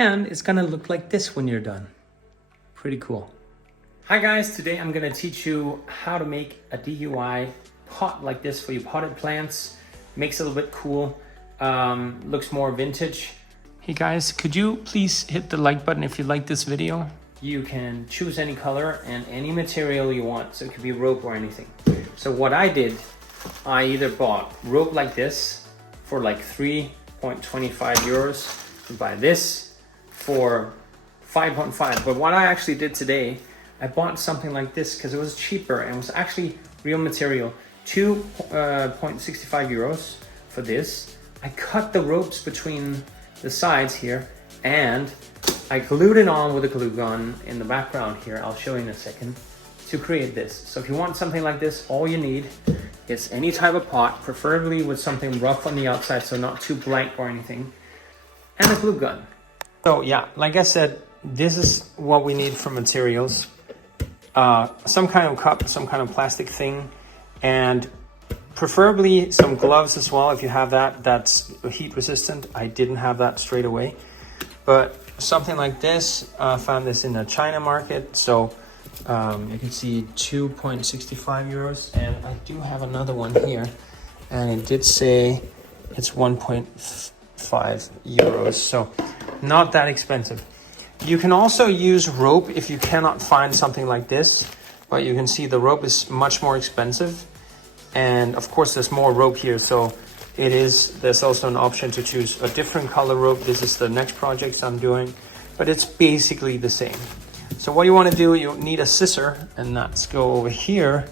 And it's gonna look like this when you're done. Pretty cool. Hi guys, today I'm gonna teach you how to make a DIY pot like this for your potted plants. Makes it a little bit cool, looks more vintage. Hey guys, could you please hit the like button if you like this video? You can choose any color and any material you want, so it could be rope or anything. So what I did, I either bought rope like this for like 3.25 euros, to buy this for 5.5. But what I actually did today, I bought something like this because it was cheaper and it was actually real material. 2.65 euros for this. I cut the ropes between the sides here and I glued it on with a glue gun in the background here. I'll show you in a second to create this. So if you want something like this, all you need is any type of pot, preferably with something rough on the outside, so not too blank or anything, and a glue gun. So yeah, like I said, this is what we need for materials. Some kind of cup, some kind of plastic thing, and preferably some gloves as well if you have that. That's heat resistant. I didn't have that straight away, but something like this, found this in the China market. So you can see 2.65 euros, and I do have another one here, and it did say it's 1.5 euros, so not that expensive. You can also use rope if you cannot find something like this, but you can see the rope is much more expensive, and of course there's more rope here, so there's also an option to choose a different color rope. This is the next project I'm doing, but it's basically the same. So what you want to do, you need a scissor, and let's go over here.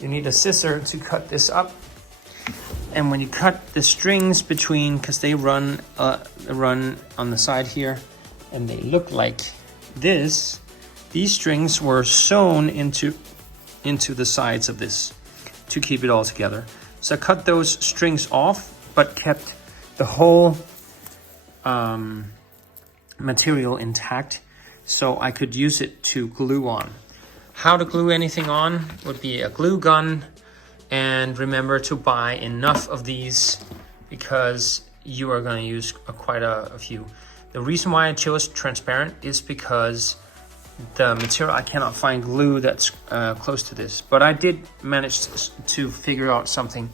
You need a scissor to cut this up. And when you cut the strings between, because they run on the side here, and they look like this, these strings were sewn into the sides of this to keep it all together. So I cut those strings off, but kept the whole material intact, so I could use it to glue on. How to glue anything on would be a glue gun, and remember to buy enough of these because you are going to use quite a few. The reason why I chose transparent is because the material, I cannot find glue that's close to this, but I did manage to figure out something.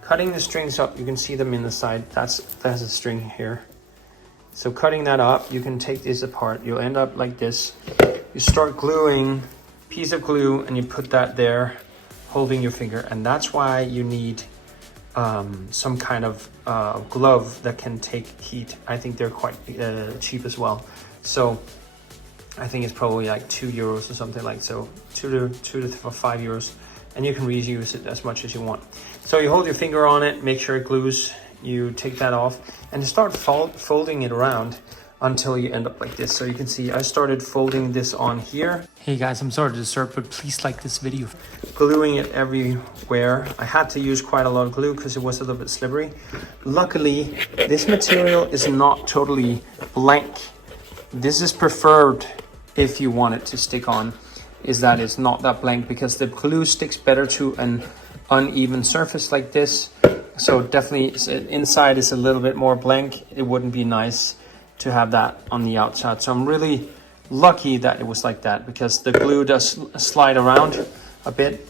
Cutting the strings up, you can see them in the side. That's a string here. So cutting that up, you can take this apart. You'll end up like this. You start gluing piece of glue and you put that there, holding your finger. And that's why you need some kind of glove that can take heat. I think they're quite cheap as well. So I think it's probably like 2 euros or something like so, 2 to 5 euros. And you can reuse it as much as you want. So you hold your finger on it, make sure it glues. You take that off and start folding it around until you end up like this. So you can see I started folding this on here. Hey guys, I'm sorry to disturb, but please like this video. Gluing it everywhere. I had to use quite a lot of glue because it was a little bit slippery. Luckily, this material is not totally blank. This is preferred if you want it to stick on, is that it's not that blank, because the glue sticks better to an uneven surface like this. So definitely inside is a little bit more blank. It wouldn't be nice to have that on the outside. So I'm really lucky that it was like that, because the glue does slide around a bit.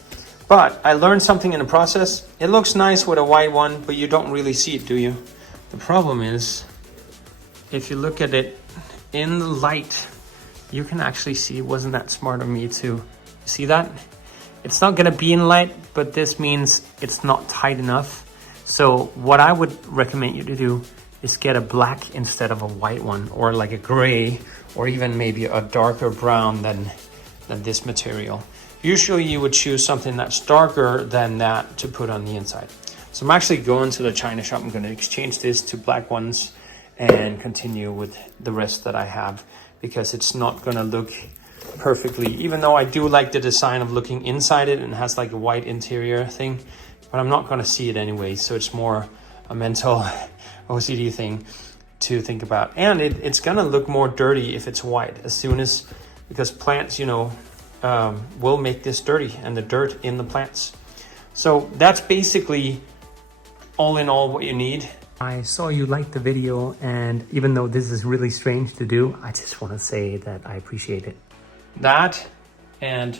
But I learned something in the process. It looks nice with a white one, but you don't really see it, do you? The problem is, if you look at it in the light, you can actually see it wasn't that smart of me to see that. It's not gonna be in light, but this means it's not tight enough. So what I would recommend you to do is get a black instead of a white one, or like a gray, or even maybe a darker brown than this material. Usually you would choose something that's darker than that to put on the inside. So I'm actually going to the China shop. I'm gonna exchange this to black ones and continue with the rest that I have, because it's not gonna look perfectly, even though I do like the design of looking inside it and it has like a white interior thing, but I'm not gonna see it anyway. So it's more a mental OCD thing to think about. And it's gonna look more dirty if it's white as soon as, because plants, you know, will make this dirty, and the dirt in the plants. So that's basically all in all what you need. I saw you liked the video, and even though this is really strange to do, I just want to say that I appreciate it. That, and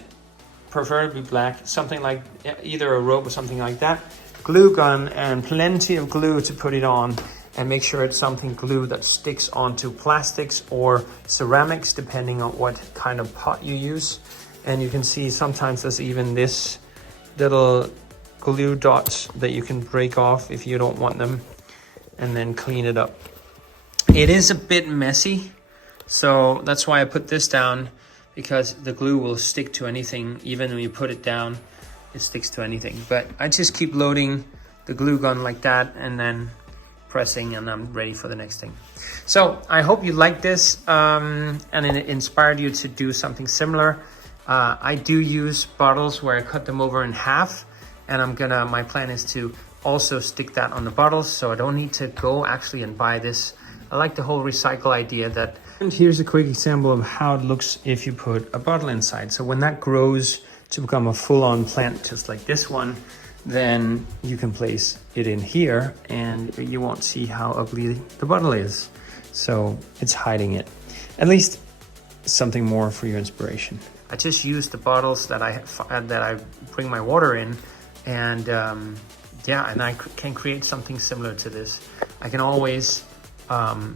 preferably black, something like either a rope or something like that. Glue gun and plenty of glue to put it on, and make sure it's something glue that sticks onto plastics or ceramics, depending on what kind of pot you use. And you can see sometimes there's even this little glue dots that you can break off if you don't want them, and then clean it up. It is a bit messy, so that's why I put this down, because the glue will stick to anything. Even when you put it down, it sticks to anything. But I just keep loading the glue gun like that and then pressing, and I'm ready for the next thing. So I hope you liked this and it inspired you to do something similar. I do use bottles where I cut them over in half, and my plan is to also stick that on the bottles, so I don't need to go actually and buy this. I like the whole recycle idea that. And here's a quick example of how it looks if you put a bottle inside. So when that grows to become a full-on plant, just like this one, then you can place it in here and you won't see how ugly the bottle is. So it's hiding it. At least something more for your inspiration. I just use the bottles that I bring my water in, and yeah, and I can create something similar to this. I can always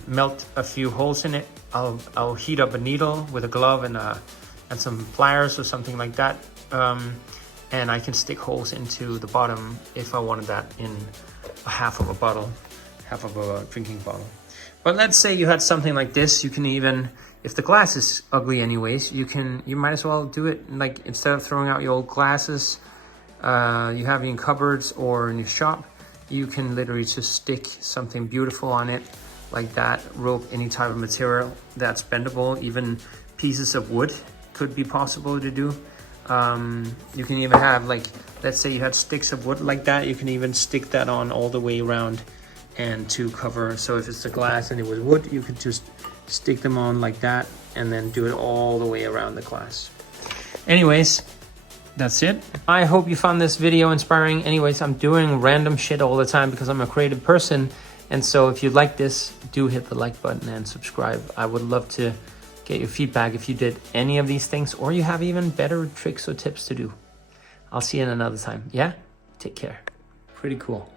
melt a few holes in it. I'll heat up a needle with a glove and some pliers or something like that, and I can stick holes into the bottom if I wanted that in half of a bottle, half of a drinking bottle. But let's say you had something like this. You can even, if the glass is ugly anyways, you might as well do it, like, instead of throwing out your old glasses you have in cupboards or in your shop, you can literally just stick something beautiful on it like that. Rope, any type of material that's bendable, even pieces of wood could be possible to do. You can even have, like, let's say you had sticks of wood like that, you can even stick that on all the way around and to cover. So if it's the glass and it was wood, you could just stick them on like that and then do it all the way around the glass. Anyways, that's it. I hope you found this video inspiring. Anyways, I'm doing random shit all the time because I'm a creative person. And so if you like this, do hit the like button and subscribe. I would love to get your feedback if you did any of these things, or you have even better tricks or tips to do. I'll see you in another time. Yeah? Take care. Pretty cool.